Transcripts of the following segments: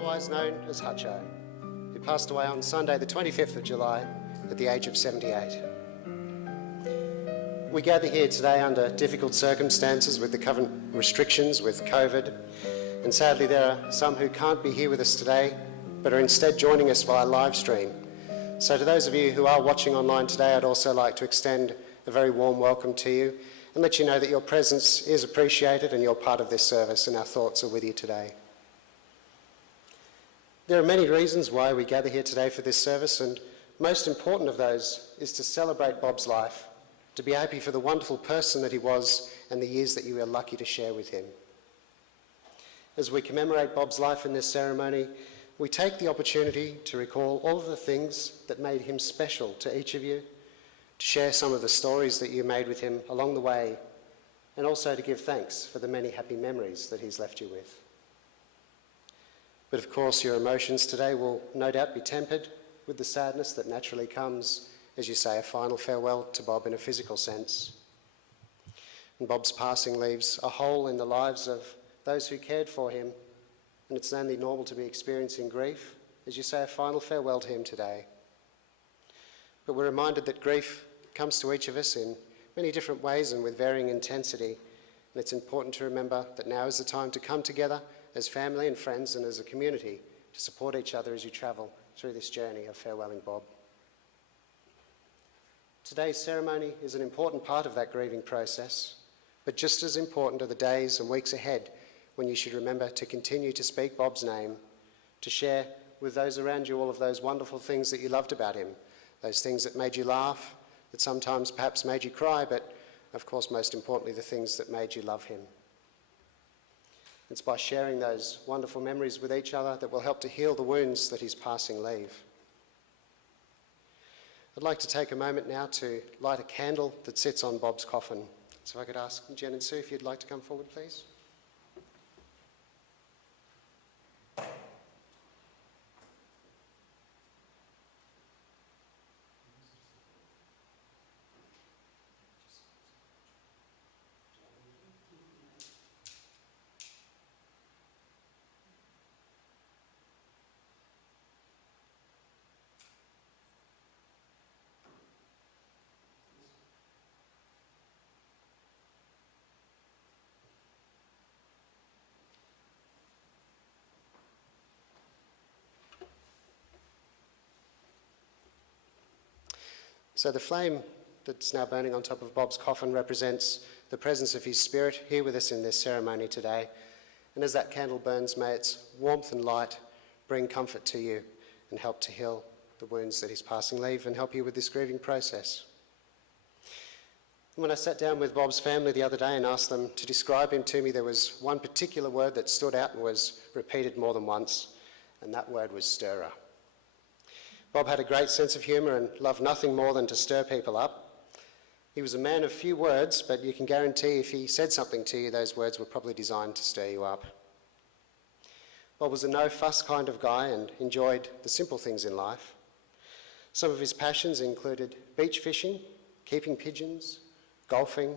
otherwise known as Hutcho, who passed away on Sunday the 25th of July at the age of 78. We gather here today under difficult circumstances with the current restrictions with COVID, and sadly there are some who can't be here with us today but are instead joining us via live stream. So to those of you who are watching online today, I'd also like to extend a very warm welcome to you and let you know that your presence is appreciated and you're part of this service, and our thoughts are with you today. There are many reasons why we gather here today for this service, and most important of those is to celebrate Bob's life, to be happy for the wonderful person that he was and the years that you were lucky to share with him. As we commemorate Bob's life in this ceremony, we take the opportunity to recall all of the things that made him special to each of you, to share some of the stories that you made with him along the way, and also to give thanks for the many happy memories that he's left you with. But of course, your emotions today will no doubt be tempered with the sadness that naturally comes as you say a final farewell to Bob in a physical sense. And Bob's passing leaves a hole in the lives of those who cared for him, and it's only normal to be experiencing grief as you say a final farewell to him today. But we're reminded that grief comes to each of us in many different ways and with varying intensity, and it's important to remember that now is the time to come together as family and friends and as a community to support each other as you travel through this journey of farewelling Bob. Today's ceremony is an important part of that grieving process, but just as important are the days and weeks ahead when you should remember to continue to speak Bob's name, to share with those around you all of those wonderful things that you loved about him, those things that made you laugh, that sometimes perhaps made you cry, but of course most importantly the things that made you love him. It's by sharing those wonderful memories with each other that will help to heal the wounds that his passing leave. I'd like to take a moment now to light a candle that sits on Bob's coffin. So if I could ask Jen and Sue if you'd like to come forward, please. So the flame that's now burning on top of Bob's coffin represents the presence of his spirit here with us in this ceremony today. And as that candle burns, may its warmth and light bring comfort to you and help to heal the wounds that his passing leave and help you with this grieving process. When I sat down with Bob's family the other day and asked them to describe him to me, there was one particular word that stood out and was repeated more than once, and that word was stirrer. Bob had a great sense of humour and loved nothing more than to stir people up. He was a man of few words, but you can guarantee if he said something to you, those words were probably designed to stir you up. Bob was a no-fuss kind of guy and enjoyed the simple things in life. Some of his passions included beach fishing, keeping pigeons, golfing,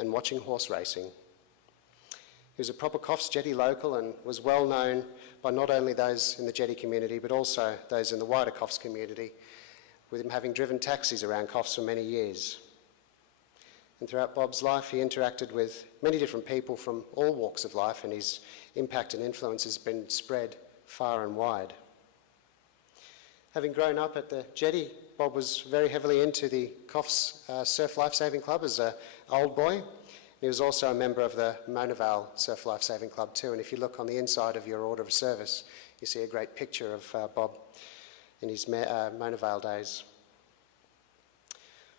and watching horse racing. He was a proper Coffs Jetty local and was well known by not only those in the Jetty community but also those in the wider Coffs community, with him having driven taxis around Coffs for many years. And throughout Bob's life he interacted with many different people from all walks of life, and his impact and influence has been spread far and wide. Having grown up at the Jetty, Bob was very heavily into the Coffs Surf Lifesaving Club as an old boy. He was also a member of the Mona Vale Surf Lifesaving Club too, and if you look on the inside of your order of service, you see a great picture of Bob in his Mona Vale days.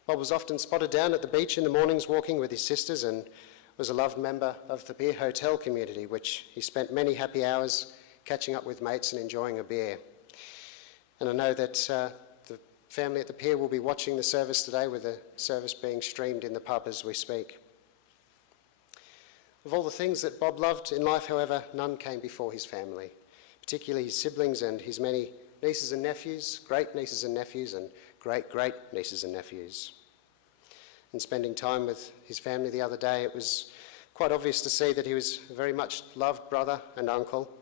Bob was often spotted down at the beach in the mornings walking with his sisters and was a loved member of the beer hotel community, which he spent many happy hours catching up with mates and enjoying a beer. And I know that the family at the pier will be watching the service today, with the service being streamed in the pub as we speak. Of all the things that Bob loved in life, however, none came before his family, particularly his siblings and his many nieces and nephews, great-nieces and nephews, and great-great-nieces and nephews. And spending time with his family the other day, it was quite obvious to see that he was a very much loved brother and uncle,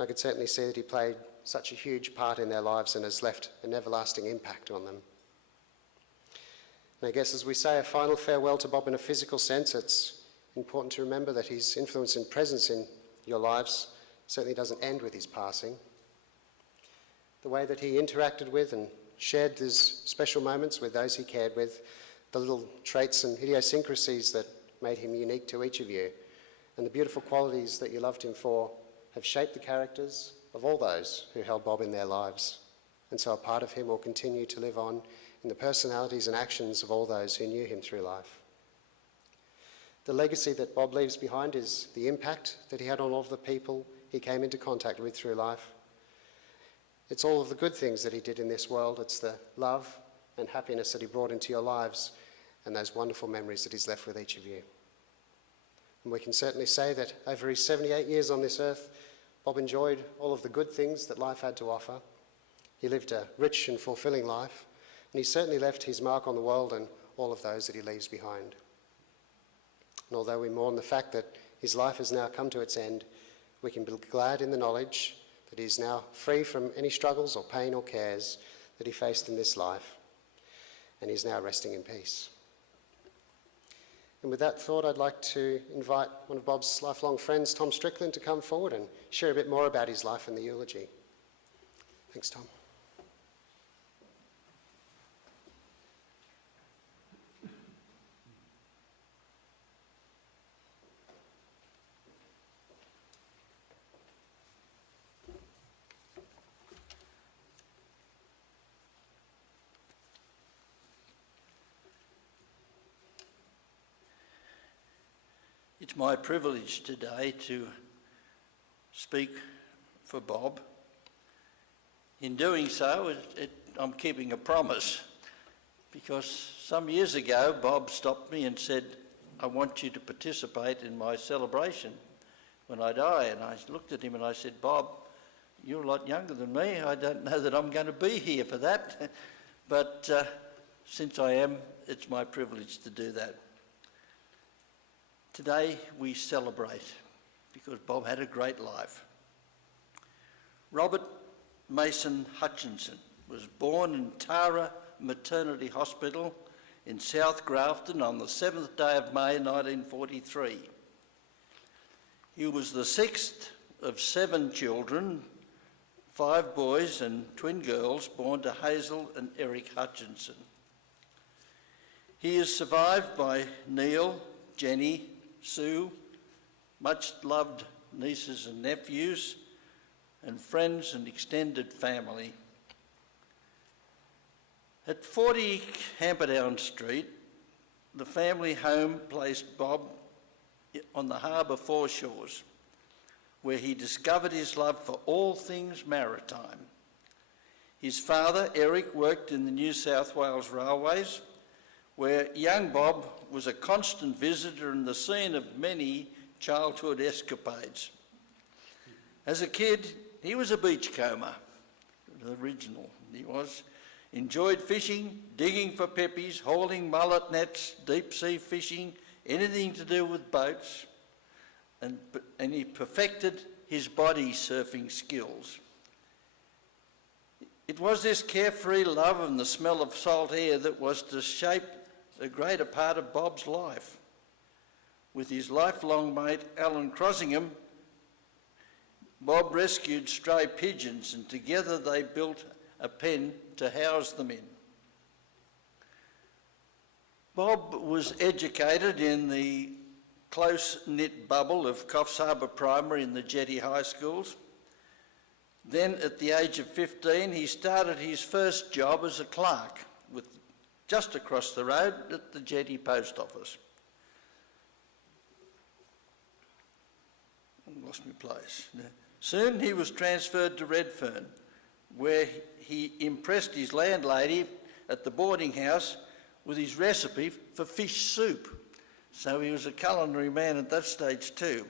I could certainly see that he played such a huge part in their lives and has left an everlasting impact on them. And I guess as we say a final farewell to Bob in a physical sense, it's important to remember that his influence and presence in your lives certainly doesn't end with his passing. The way that he interacted with and shared his special moments with those he cared with, the little traits and idiosyncrasies that made him unique to each of you, and the beautiful qualities that you loved him for have shaped the characters of all those who held Bob in their lives. And so a part of him will continue to live on in the personalities and actions of all those who knew him through life. The legacy that Bob leaves behind is the impact that he had on all of the people he came into contact with through life. It's all of the good things that he did in this world. It's the love and happiness that he brought into your lives and those wonderful memories that he's left with each of you. And we can certainly say that over his 78 years on this earth, Bob enjoyed all of the good things that life had to offer. He lived a rich and fulfilling life, and he certainly left his mark on the world and all of those that he leaves behind. And although we mourn the fact that his life has now come to its end, we can be glad in the knowledge that he is now free from any struggles or pain or cares that he faced in this life, and he's now resting in peace. And with that thought, I'd like to invite one of Bob's lifelong friends, Tom Strickland, to come forward and share a bit more about his life in the eulogy. Thanks, Tom. It's my privilege today to speak for Bob. In doing so, I'm keeping a promise, because some years ago Bob stopped me and said, "I want you to participate in my celebration when I die." And I looked at him and I said, "Bob, you're a lot younger than me. I don't know that I'm going to be here for that." But since I am, it's my privilege to do that. Today we celebrate because Bob had a great life. Robert Mason Hutchinson was born in Tara Maternity Hospital in South Grafton on the 7th day of May 1943. He was the sixth of 7 children, 5 boys and twin girls born to Hazel and Eric Hutchinson. He is survived by Neil, Jenny, Sue, much loved nieces and nephews, and friends and extended family. At 40 Camperdown Street, the family home placed Bob on the harbour foreshores, where he discovered his love for all things maritime. His father, Eric, worked in the New South Wales Railways, where young Bob was a constant visitor and the scene of many childhood escapades. As a kid, he was a beachcomber, the original he was. Enjoyed fishing, digging for peppies, hauling mullet nets, deep sea fishing, anything to do with boats, and he perfected his body surfing skills. It was this carefree love and the smell of salt air that was to shape the greater part of Bob's life. With his lifelong mate, Alan Crossingham, Bob rescued stray pigeons and together they built a pen to house them in. Bob was educated in the close-knit bubble of Coffs Harbour Primary and the Jetty High Schools. Then at the age of 15, he started his first job as a clerk just across the road at the Jetty Post Office. I lost my place. Soon he was transferred to Redfern, where he impressed his landlady at the boarding house with his recipe for fish soup. So he was a culinary man at that stage too.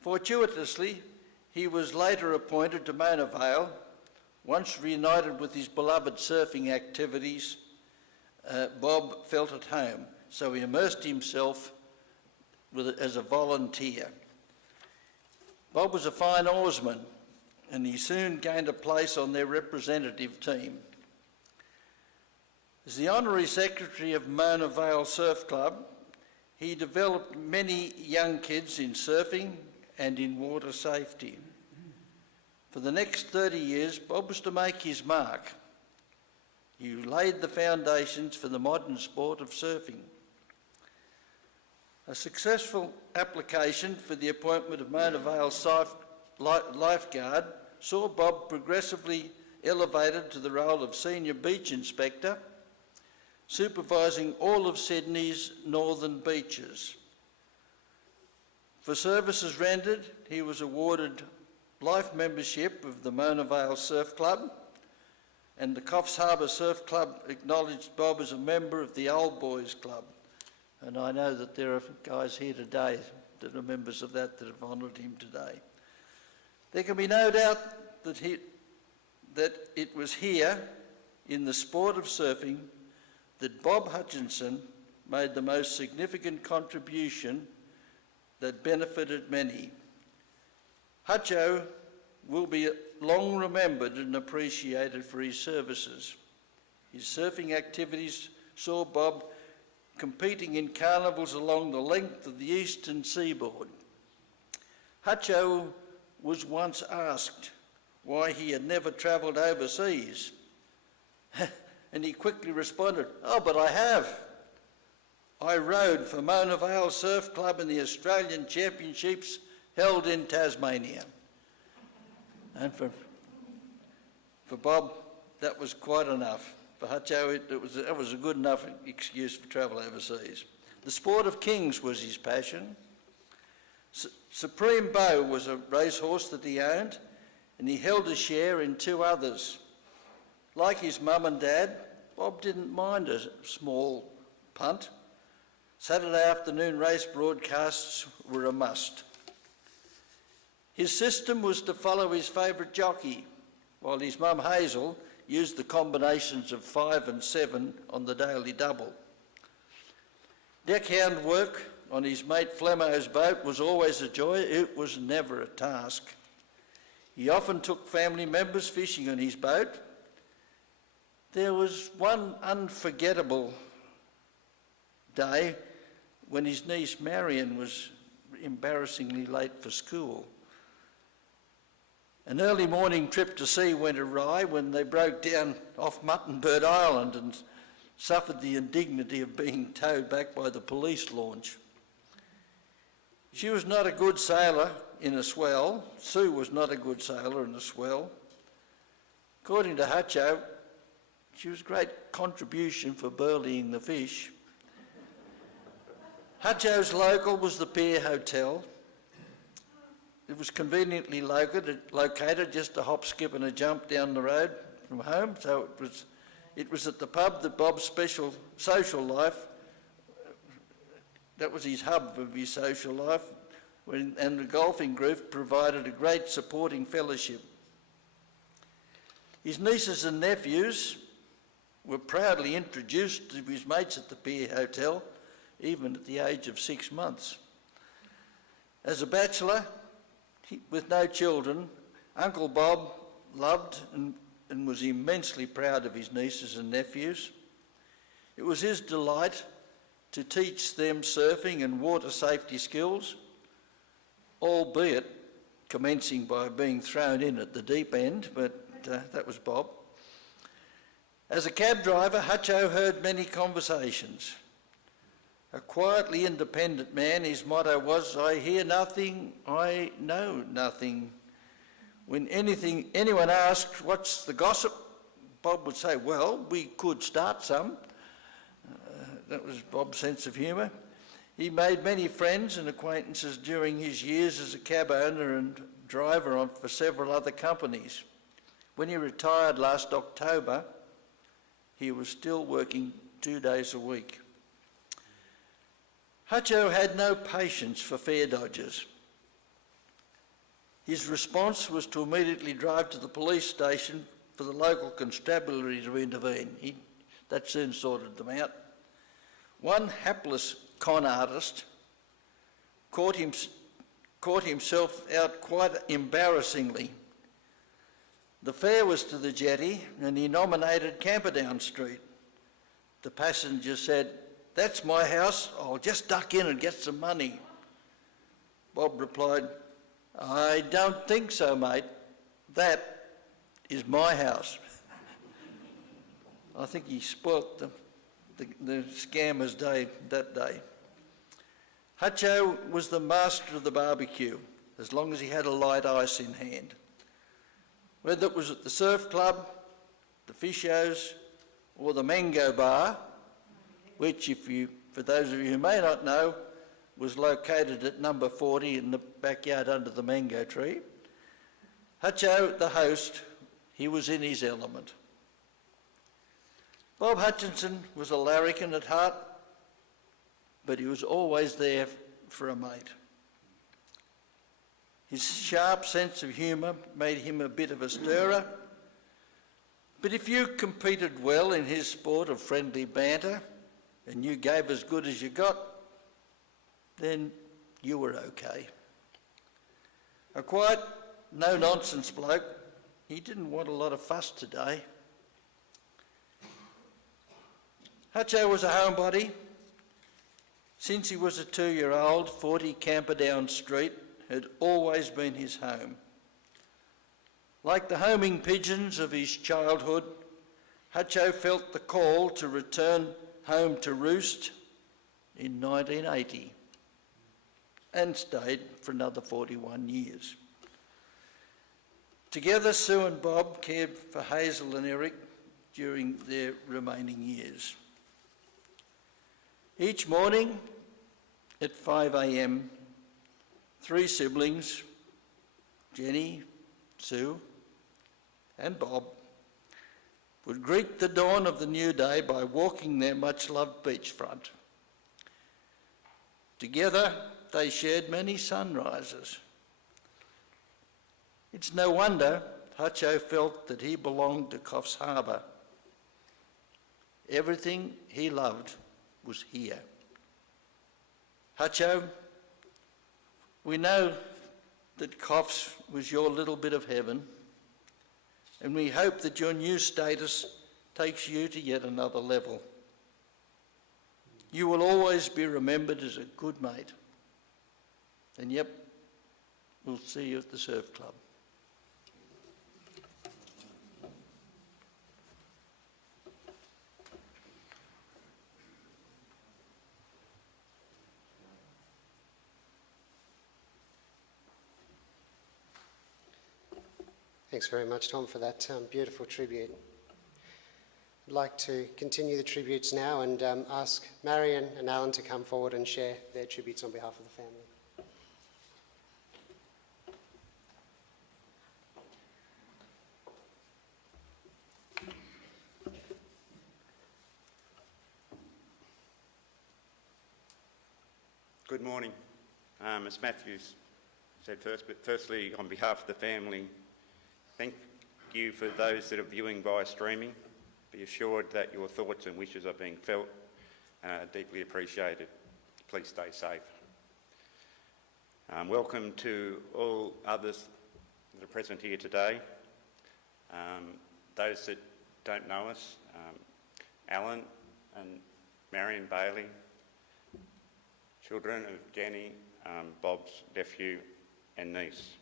Fortuitously, he was later appointed to Mona Vale. Once reunited with his beloved surfing activities, Bob felt at home, so he immersed himself as a volunteer. Bob was a fine oarsman and he soon gained a place on their representative team. As the Honorary Secretary of Mona Vale Surf Club, he developed many young kids in surfing and in water safety. For the next 30 years, Bob was to make his mark. He laid the foundations for the modern sport of surfing. A successful application for the appointment of Mona Vale lifeguard saw Bob progressively elevated to the role of Senior Beach Inspector, supervising all of Sydney's northern beaches. For services rendered, he was awarded life membership of the Mona Vale Surf Club, and the Coffs Harbour Surf Club acknowledged Bob as a member of the Old Boys Club. And I know that there are guys here today that are members of that have honoured him today. There can be no doubt that it was here in the sport of surfing that Bob Hutchinson made the most significant contribution that benefited many. Hutcho will be long remembered and appreciated for his services. His surfing activities saw Bob competing in carnivals along the length of the eastern seaboard. Hutcho was once asked why he had never travelled overseas, and he quickly responded, "Oh, but I have. I rowed for Mona Vale Surf Club in the Australian Championships held in Tasmania." And for Bob, that was quite enough. For Hutcho, that was a good enough excuse for travel overseas. The sport of kings was his passion. Supreme Bow was a racehorse that he owned, and he held a share in two others. Like his mum and dad, Bob didn't mind a small punt. Saturday afternoon race broadcasts were a must. His system was to follow his favourite jockey, while his mum Hazel used the combinations of 5 and 7 on the daily double. Deckhand work on his mate Flemo's boat was always a joy. It was never a task. He often took family members fishing on his boat. There was one unforgettable day when his niece Marion was embarrassingly late for school. An early morning trip to sea went awry when they broke down off Muttonbird Island and suffered the indignity of being towed back by the police launch. She was not a good sailor in a swell. Sue was not a good sailor in a swell. According to Hutcho, she was a great contribution for burleying the fish. Hutcho's local was the Pier Hotel. It was conveniently located just a hop, skip and a jump down the road from home, so it was at the pub that Bob's special social life, that was his hub of his social life, and the golfing group provided a great supporting fellowship. His nieces and nephews were proudly introduced to his mates at the Pier Hotel, even at the age of 6 months. As a bachelor, with no children, Uncle Bob loved and was immensely proud of his nieces and nephews. It was his delight to teach them surfing and water safety skills, albeit commencing by being thrown in at the deep end, but that was Bob. As a cab driver, Hutcho heard many conversations. A quietly independent man, his motto was, "I hear nothing, I know nothing." When anyone asked, "What's the gossip?" Bob would say, "Well, we could start some." That was Bob's sense of humour. He made many friends and acquaintances during his years as a cab owner and driver for several other companies. When he retired last October, he was still working 2 days a week. Hutcho had no patience for fare dodgers. His response was to immediately drive to the police station for the local constabulary to intervene. That soon sorted them out. One hapless con artist caught himself out quite embarrassingly The fare was to the jetty and he nominated Camperdown Street. The passenger said, "That's my house, I'll just duck in and get some money." Bob replied, "I don't think so, mate. That is my house." I think he spoilt the scammer's day that day. Hutcho was the master of the barbecue, as long as he had a light ice in hand. Whether it was at the surf club, the fishhouse, or the mango bar, which, for those of you who may not know, was located at number 40 in the backyard under the mango tree, Hutcho, the host, he was in his element. Bob Hutchinson was a larrikin at heart, but he was always there for a mate. His sharp sense of humour made him a bit of a stirrer, but if you competed well in his sport of friendly banter and you gave as good as you got, then you were okay. A quiet, no-nonsense bloke, he didn't want a lot of fuss today. Hutcho was a homebody. Since he was a 2-year-old, 40 Camperdown Street had always been his home. Like the homing pigeons of his childhood, Hutcho felt the call to return home to roost in 1980 and stayed for another 41 years. Together, Sue and Bob cared for Hazel and Eric during their remaining years. Each morning at 5 a.m, 3 siblings, Jenny, Sue and Bob, would greet the dawn of the new day by walking their much-loved beachfront. Together, they shared many sunrises. It's no wonder Hutcho felt that he belonged to Coffs Harbour. Everything he loved was here. Hutcho, we know that Coffs was your little bit of heaven, and we hope that your new status takes you to yet another level. You will always be remembered as a good mate. And yep, we'll see you at the surf club. Thanks very much, Tom, for that beautiful tribute. I'd like to continue the tributes now and ask Marion and Alan to come forward and share their tributes on behalf of the family. Good morning. As Matthew said first, but firstly, on behalf of the family, thank you for those that are viewing via streaming. Be assured that your thoughts and wishes are being felt and are deeply appreciated. Please stay safe. Welcome to all others that are present here today. Those that don't know us, Alan and Marion Bailey, children of Jenny, Bob's nephew and niece.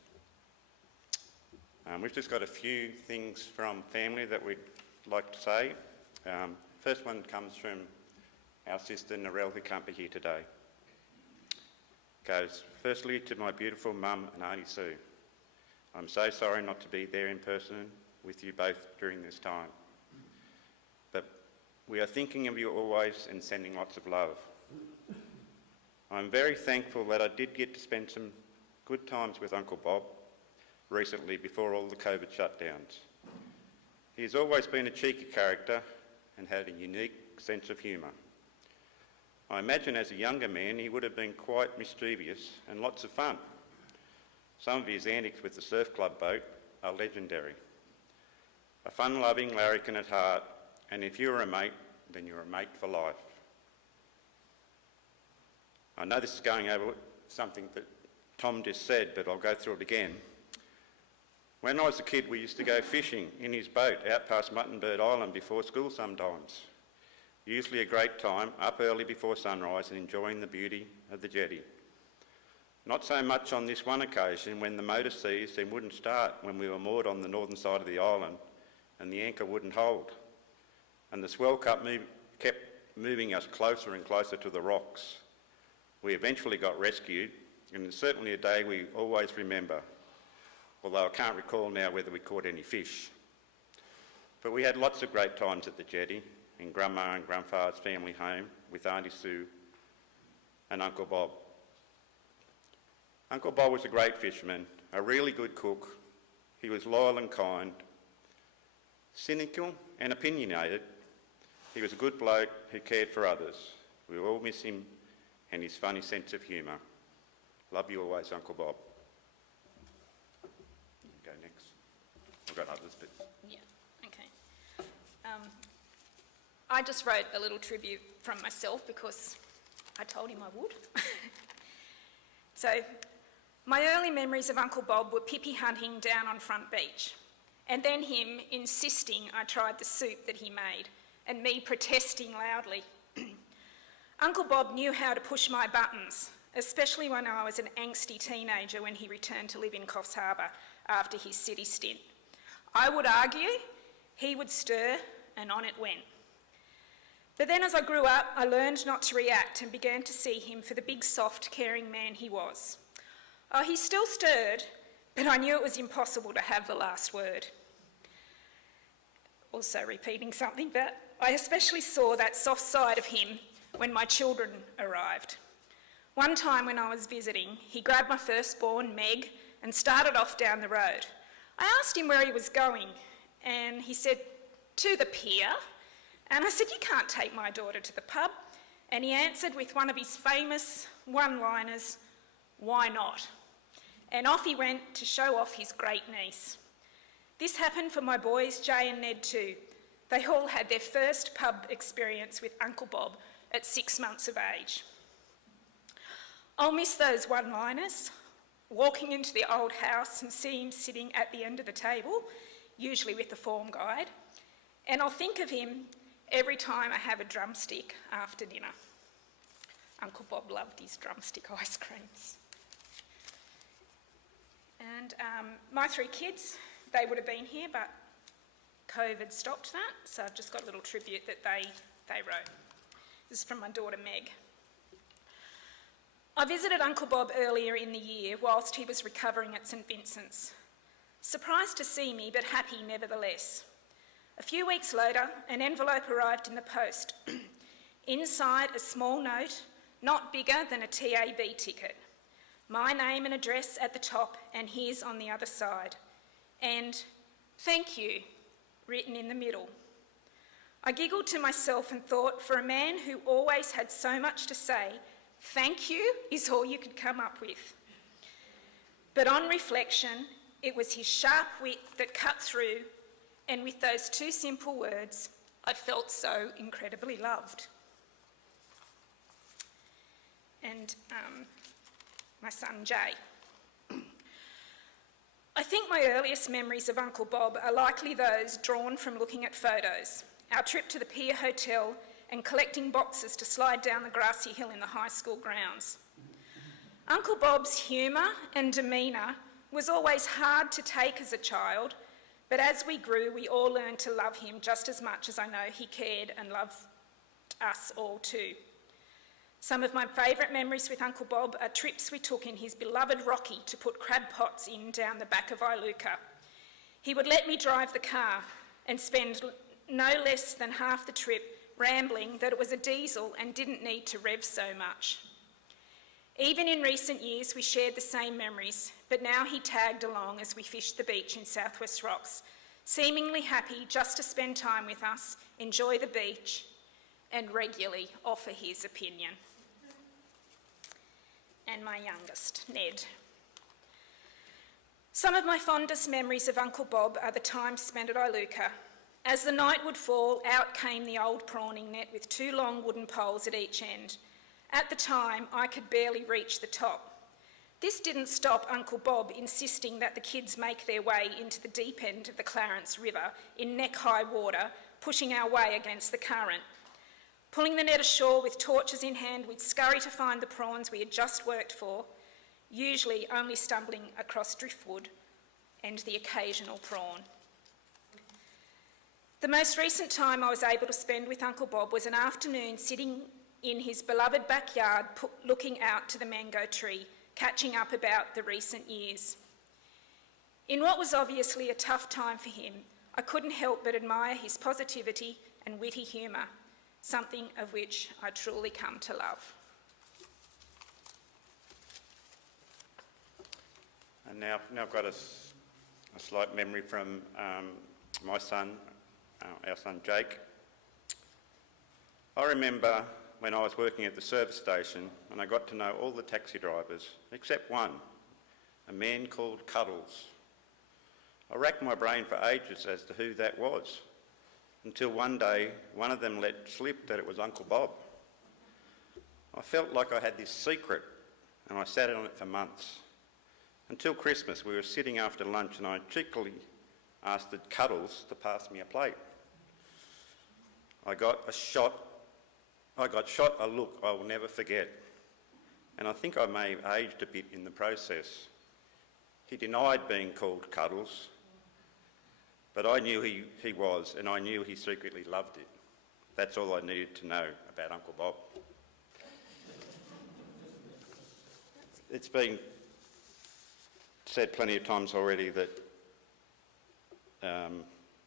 We've just got a few things from family that we'd like to say. First one comes from our sister Narelle, who can't be here today. Goes, firstly to my beautiful mum and Auntie Sue. I'm so sorry not to be there in person with you both during this time. But we are thinking of you always and sending lots of love. I'm very thankful that I did get to spend some good times with Uncle Bob recently before all the COVID shutdowns. He's always been a cheeky character and had a unique sense of humour. I imagine as a younger man he would have been quite mischievous and lots of fun. Some of his antics with the surf club boat are legendary. A fun-loving larrikin at heart, and if you're a mate, then you're a mate for life. I know this is going over something that Tom just said, but I'll go through it again. When I was a kid, we used to go fishing in his boat out past Muttonbird Island before school sometimes. Usually a great time, up early before sunrise and enjoying the beauty of the jetty. Not so much on this one occasion when the motor seized and wouldn't start when we were moored on the northern side of the island and the anchor wouldn't hold. And the swell kept moving us closer and closer to the rocks. We eventually got rescued, and it's certainly a day we always remember, although I can't recall now whether we caught any fish. But we had lots of great times at the jetty, in Grandma and Grandfather's family home with Auntie Sue and Uncle Bob. Uncle Bob was a great fisherman, a really good cook. He was loyal and kind, cynical and opinionated. He was a good bloke who cared for others. We all miss him and his funny sense of humour. Love you always, Uncle Bob. You can go next. I've got others, but... Yeah, okay. I just wrote a little tribute from myself because I told him I would. So, my early memories of Uncle Bob were Pippi hunting down on Front Beach, and then him insisting I tried the soup that he made, and me protesting loudly. Uncle Bob knew how to push my buttons, especially when I was an angsty teenager when he returned to live in Coffs Harbour after his city stint. I would argue, he would stir, and on it went. But then as I grew up, I learned not to react and began to see him for the big, soft, caring man he was. Oh, he still stirred, but I knew it was impossible to have the last word. Also repeating something, but I especially saw that soft side of him when my children arrived. One time when I was visiting, he grabbed my firstborn, Meg, and started off down the road. I asked him where he was going, and he said, "To the pier." And I said, "You can't take my daughter to the pub." And he answered with one of his famous one-liners, "Why not?" And off he went to show off his great niece. This happened for my boys, Jay and Ned too. They all had their first pub experience with Uncle Bob at 6 months of age. I'll miss those one-liners, walking into the old house and see him sitting at the end of the table, usually with the form guide, and I'll think of him every time I have a drumstick after dinner. Uncle Bob loved his drumstick ice creams. And my 3 kids, they would have been here, but COVID stopped that, so I've just got a little tribute that they wrote. This is from my daughter Meg. I visited Uncle Bob earlier in the year whilst he was recovering at St Vincent's. Surprised to see me, but happy nevertheless. A few weeks later, an envelope arrived in the post. Inside, a small note, not bigger than a TAB ticket. My name and address at the top and his on the other side. And "Thank you," written in the middle. I giggled to myself and thought, for a man who always had so much to say, thank you is all you could come up with. But on reflection, it was his sharp wit that cut through, and with those 2 simple words, I felt so incredibly loved. And my son Jay. I think my earliest memories of Uncle Bob are likely those drawn from looking at photos, our trip to the Pier Hotel and collecting boxes to slide down the grassy hill in the high school grounds. Uncle Bob's humour and demeanour was always hard to take as a child, but as we grew, we all learned to love him just as much as I know he cared and loved us all too. Some of my favourite memories with Uncle Bob are trips we took in his beloved Rocky to put crab pots in down the back of Iluka. He would let me drive the car and spend no less than half the trip rambling that it was a diesel and didn't need to rev so much. Even in recent years, we shared the same memories, but now he tagged along as we fished the beach in Southwest Rocks, seemingly happy just to spend time with us, enjoy the beach, and regularly offer his opinion. And my youngest, Ned. Some of my fondest memories of Uncle Bob are the time spent at Iluka. As the night would fall, out came the old prawning net with 2 long wooden poles at each end. At the time, I could barely reach the top. This didn't stop Uncle Bob insisting that the kids make their way into the deep end of the Clarence River in neck-high water, pushing our way against the current. Pulling the net ashore with torches in hand, we'd scurry to find the prawns we had just worked for, usually only stumbling across driftwood and the occasional prawn. The most recent time I was able to spend with Uncle Bob was an afternoon sitting in his beloved backyard looking out to the mango tree, catching up about the recent years. In what was obviously a tough time for him, I couldn't help but admire his positivity and witty humour, something of which I truly come to love. And now I've got a slight memory from my son, our son Jake. I remember when I was working at the service station and I got to know all the taxi drivers except one, a man called Cuddles. I racked my brain for ages as to who that was, until one day one of them let slip that it was Uncle Bob. I felt like I had this secret and I sat on it for months. Until Christmas, we were sitting after lunch and I cheekily asked the Cuddles to pass me a plate. I got shot a look I will never forget, and I think I may have aged a bit in the process. He denied being called Cuddles, but I knew he was, and I knew he secretly loved it. That's all I needed to know about Uncle Bob. It's been said plenty of times already that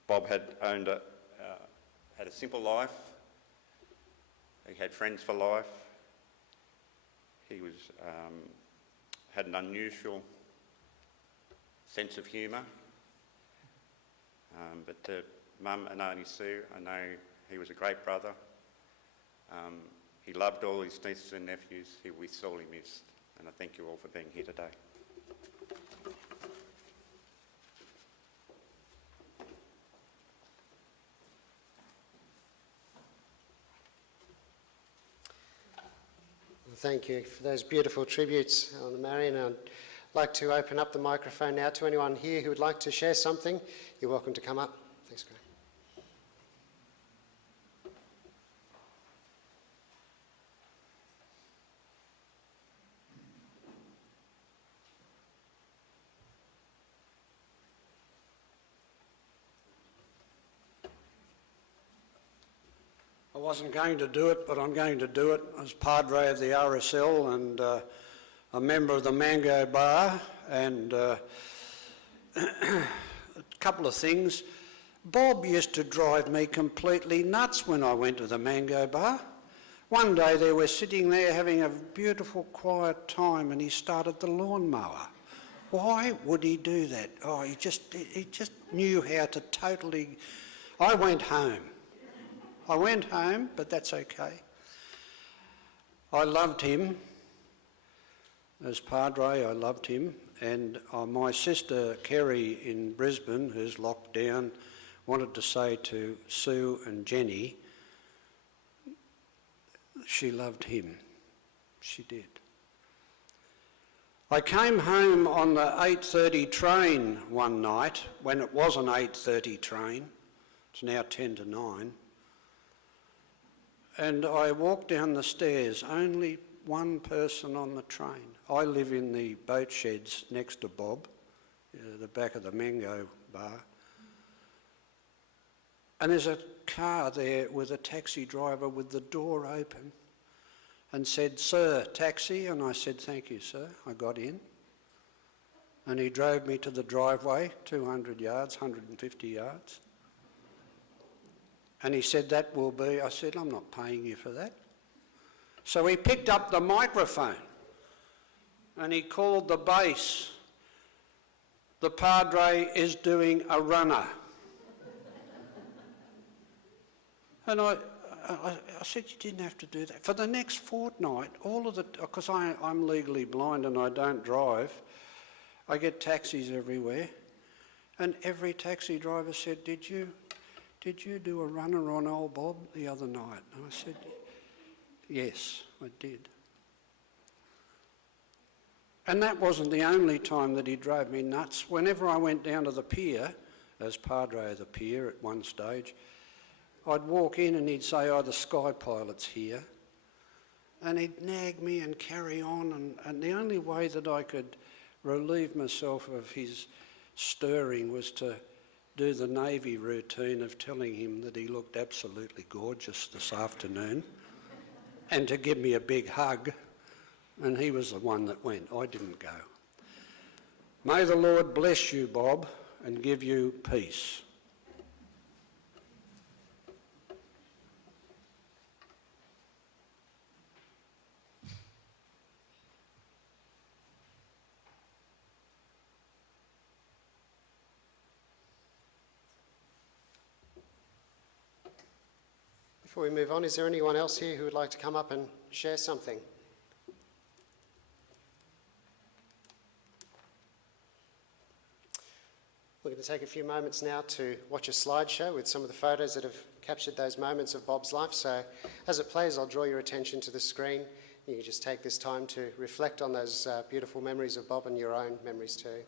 Bob had had a simple life. He had friends for life. He had an unusual sense of humour. But to Mum and Auntie Sue, I know he was a great brother. He loved all his nieces and nephews. He'll be sorely missed. And I thank you all for being here today. Thank you for those beautiful tributes, Elder Marion. I'd like to open up the microphone now to anyone here who would like to share something. You're welcome to come up. Thanks, Graham. I wasn't going to do it, but I'm going to do it as Padre of the RSL and a member of the Mango Bar, and a couple of things. Bob used to drive me completely nuts when I went to the Mango Bar. One day they were sitting there having a beautiful quiet time and he started the lawnmower. Why would he do that? Oh, he just knew how to totally... I went home, but that's okay. I loved him. As Padre, I loved him. And my sister, Kerry, in Brisbane, who's locked down, wanted to say to Sue and Jenny, she loved him. She did. I came home on the 8:30 train one night, when it was an 8:30 train. It's now 10 to 9. And I walked down the stairs, only one person on the train. I live in the boat sheds next to Bob, the back of the Mango Bar. And there's a car there with a taxi driver with the door open and said, "Sir, taxi?" And I said, "Thank you, sir." I got in. And he drove me to the driveway, 200 yards, 150 yards. And he said, "That will be..." I said, "I'm not paying you for that." So he picked up the microphone and he called the base, "The Padre is doing a runner." And I said, "You didn't have to do that." For the next fortnight, because I'm legally blind and I don't drive, I get taxis everywhere. And every taxi driver said, Did you do a runner on old Bob the other night?" And I said, "Yes, I did." And that wasn't the only time that he drove me nuts. Whenever I went down to the pier, as padre of the pier at one stage, I'd walk in and he'd say, "Oh, the Sky Pilot's here." And he'd nag me and carry on, and the only way that I could relieve myself of his stirring was to do the Navy routine of telling him that he looked absolutely gorgeous this afternoon and to give me a big hug. And he was the one that went. I didn't go. May the Lord bless you, Bob, and give you peace. Before we move on, is there anyone else here who would like to come up and share something? We're going to take a few moments now to watch a slideshow with some of the photos that have captured those moments of Bob's life. So as it plays, I'll draw your attention to the screen. You can just take this time to reflect on those beautiful memories of Bob and your own memories too.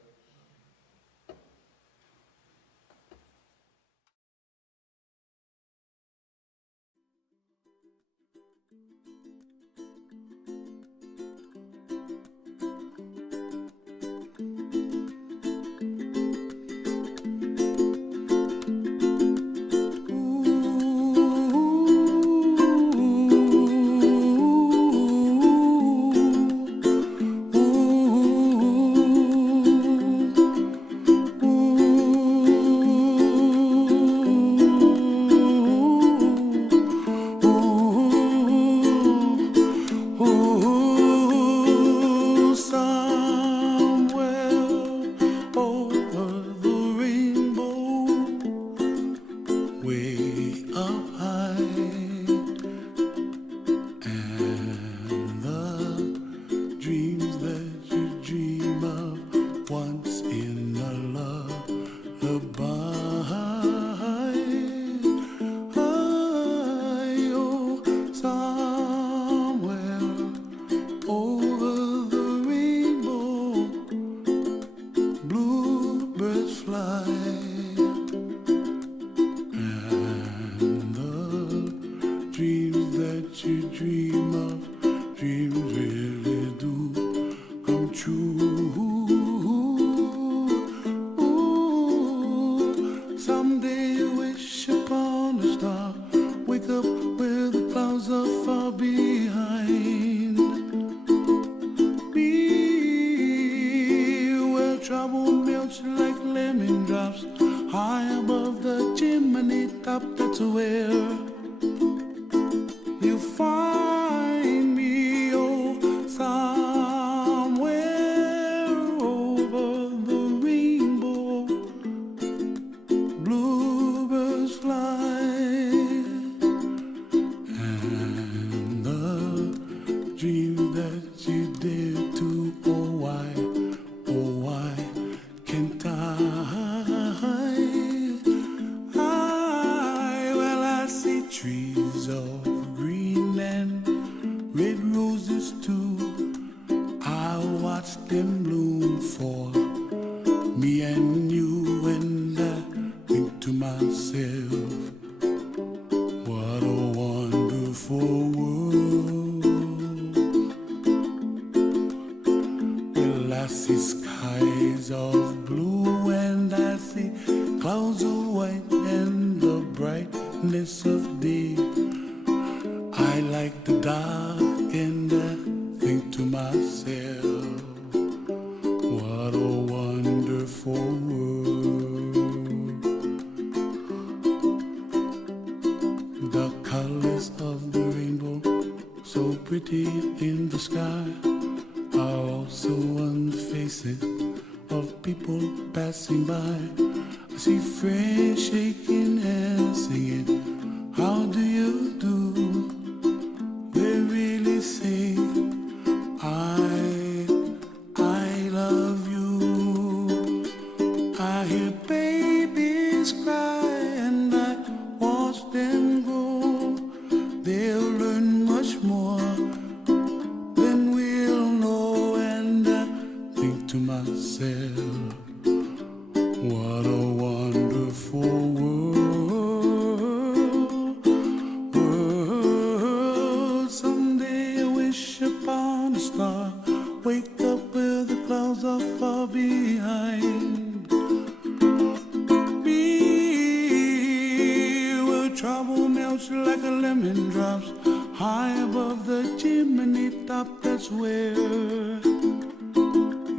up, that's where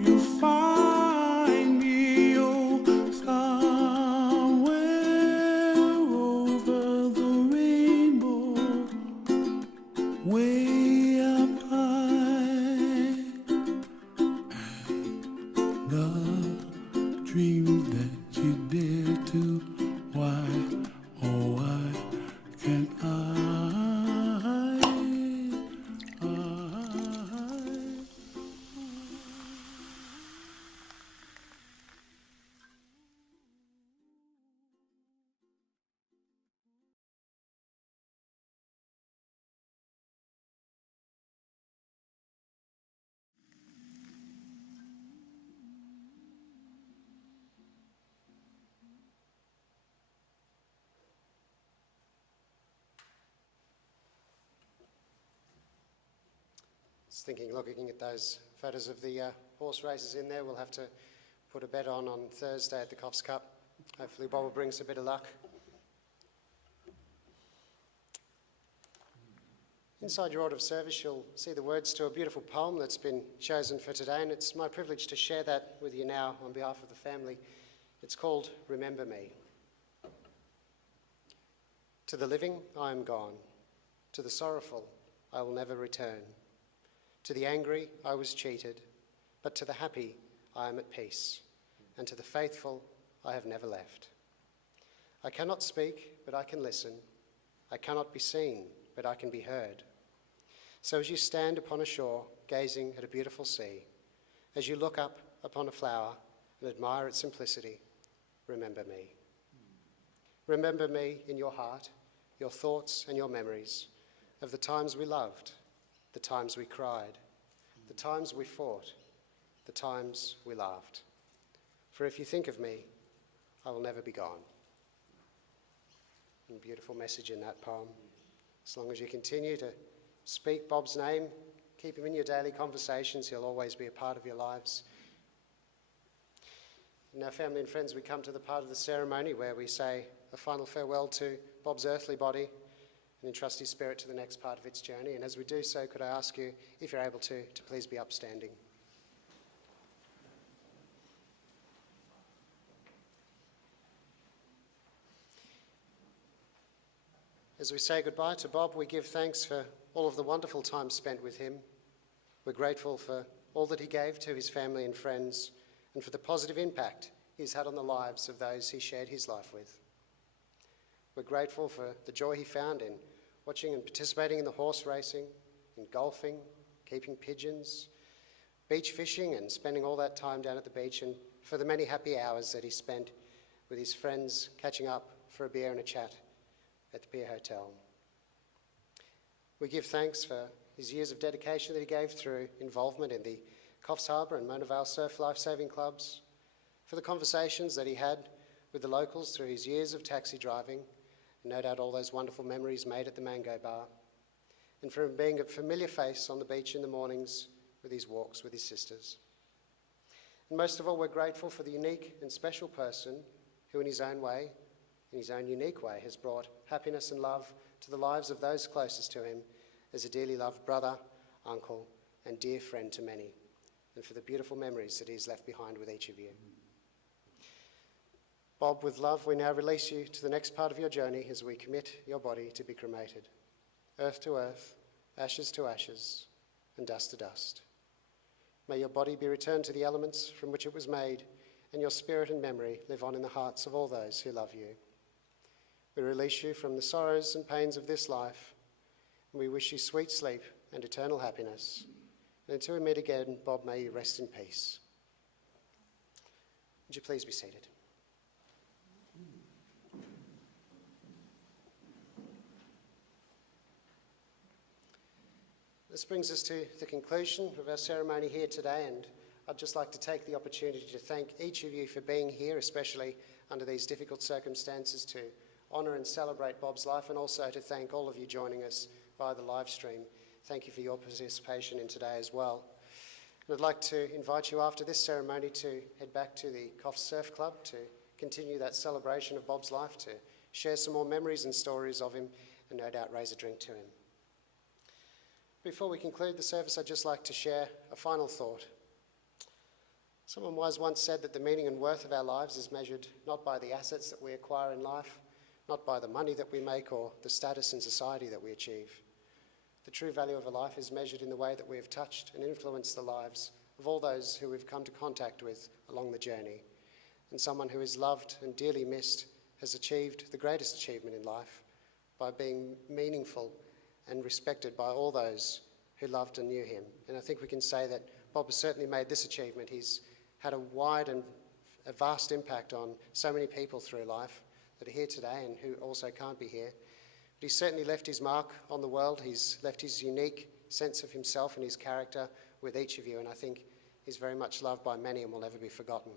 you find me, oh, somewhere over the rainbow, way up high. The dreams that you dare to, why, oh, why can't I? Just thinking, looking at those photos of the horse races in there, we'll have to put a bet on Thursday at the Coffs Cup. Hopefully Bob will bring us a bit of luck. Inside your order of service, you'll see the words to a beautiful poem that's been chosen for today, and it's my privilege to share that with you now on behalf of the family. It's called Remember Me. To the living, I am gone. To the sorrowful, I will never return. To the angry, I was cheated, but to the happy, I am at peace, and to the faithful, I have never left. I cannot speak, but I can listen. I cannot be seen, but I can be heard. So as you stand upon a shore, gazing at a beautiful sea, as you look up upon a flower and admire its simplicity, remember me. Remember me in your heart, your thoughts and your memories of the times we loved, the times we cried, the times we fought, the times we laughed. For if you think of me, I will never be gone. And a beautiful message in that poem. As long as you continue to speak Bob's name, keep him in your daily conversations, he'll always be a part of your lives. Now, family and friends, we come to the part of the ceremony where we say a final farewell to Bob's earthly body and entrust his spirit to the next part of its journey. And as we do so, could I ask you, if you're able to please be upstanding. As we say goodbye to Bob, we give thanks for all of the wonderful time spent with him. We're grateful for all that he gave to his family and friends and for the positive impact he's had on the lives of those he shared his life with. We're grateful for the joy he found in watching and participating in the horse racing, in golfing, keeping pigeons, beach fishing and spending all that time down at the beach, and for the many happy hours that he spent with his friends catching up for a beer and a chat at the Pier Hotel. We give thanks for his years of dedication that he gave through involvement in the Coffs Harbour and Mona Vale Surf Lifesaving Clubs, for the conversations that he had with the locals through his years of taxi driving, and no doubt all those wonderful memories made at the Mango Bar, and for him being a familiar face on the beach in the mornings with his walks with his sisters. And most of all, we're grateful for the unique and special person who in his own way, in his own unique way, has brought happiness and love to the lives of those closest to him as a dearly loved brother, uncle, and dear friend to many, and for the beautiful memories that he's left behind with each of you. Bob, with love, we now release you to the next part of your journey as we commit your body to be cremated. Earth to earth, ashes to ashes, and dust to dust. May your body be returned to the elements from which it was made, and your spirit and memory live on in the hearts of all those who love you. We release you from the sorrows and pains of this life, and we wish you sweet sleep and eternal happiness. And until we meet again, Bob, may you rest in peace. Would you please be seated? This brings us to the conclusion of our ceremony here today, and I'd just like to take the opportunity to thank each of you for being here, especially under these difficult circumstances, to honour and celebrate Bob's life, and also to thank all of you joining us via the live stream. Thank you for your participation in today as well. And I'd like to invite you after this ceremony to head back to the Coffs Surf Club to continue that celebration of Bob's life, to share some more memories and stories of him, and no doubt raise a drink to him. Before we conclude the service, I'd just like to share a final thought. Someone wise once said that the meaning and worth of our lives is measured not by the assets that we acquire in life, not by the money that we make or the status in society that we achieve. The true value of a life is measured in the way that we have touched and influenced the lives of all those who we've come to contact with along the journey. And someone who is loved and dearly missed has achieved the greatest achievement in life by being meaningful and respected by all those who loved and knew him. And I think we can say that Bob has certainly made this achievement. He's had a wide and a vast impact on so many people through life that are here today and who also can't be here. But he's certainly left his mark on the world. He's left his unique sense of himself and his character with each of you, and I think he's very much loved by many and will never be forgotten.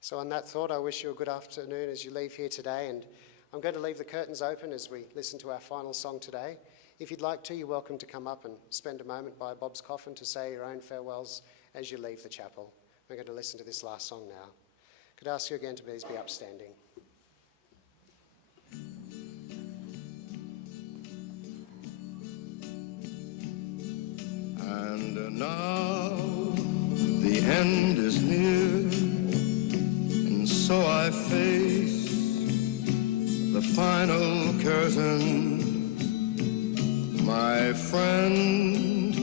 So on that thought, I wish you a good afternoon as you leave here today, and I'm going to leave the curtains open as we listen to our final song today. If you'd like to, you're welcome to come up and spend a moment by Bob's coffin to say your own farewells as you leave the chapel. We're going to listen to this last song now. Could I ask you again to please be upstanding? And now the end is near, and so I face the final curtain. My friend,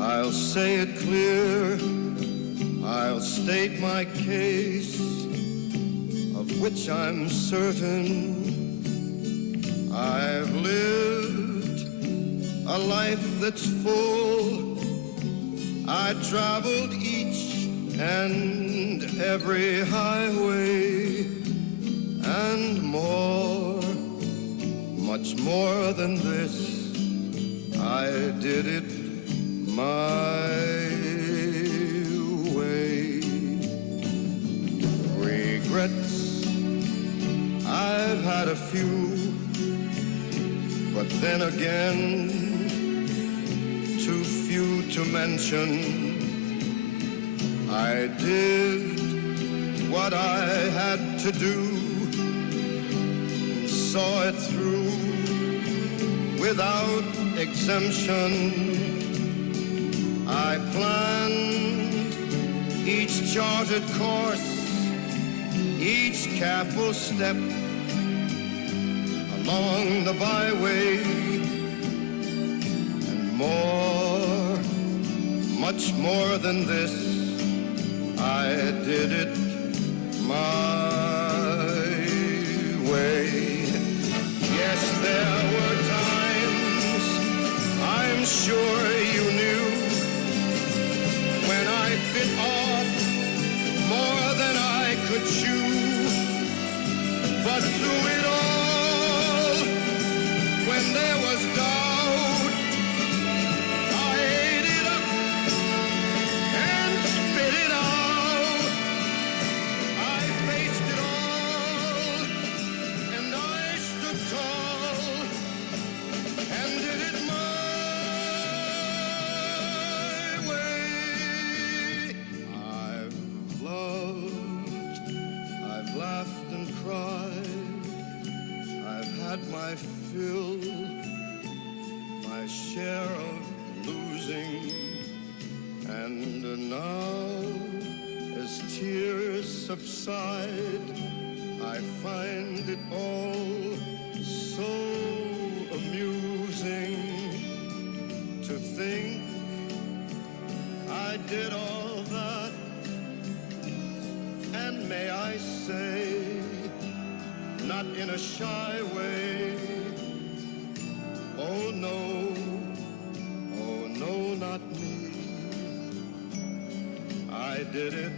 I'll say it clear, I'll state my case, of which I'm certain. I've lived a life that's full. I traveled each and every highway, and more, much more than this, I did it my way. Regrets, I've had a few, but then again, too few to mention. I did what I had to do, saw it through without exemption. I planned each charted course, each careful step along the byway, and more, much more than this, I did it my way. Yes, there were times, I'm sure you knew, when I bit off more than I could chew. But through it all, when there was doubt, I ate it up and spit it out. I faced it all, and I stood tall, and did it my way. I've loved, I've laughed and cried, I've had my fill, my share of losing, and now, as tears subside, I find it all so amusing to think I did all that, and may I say, not in a shy way, oh no, not me. I did it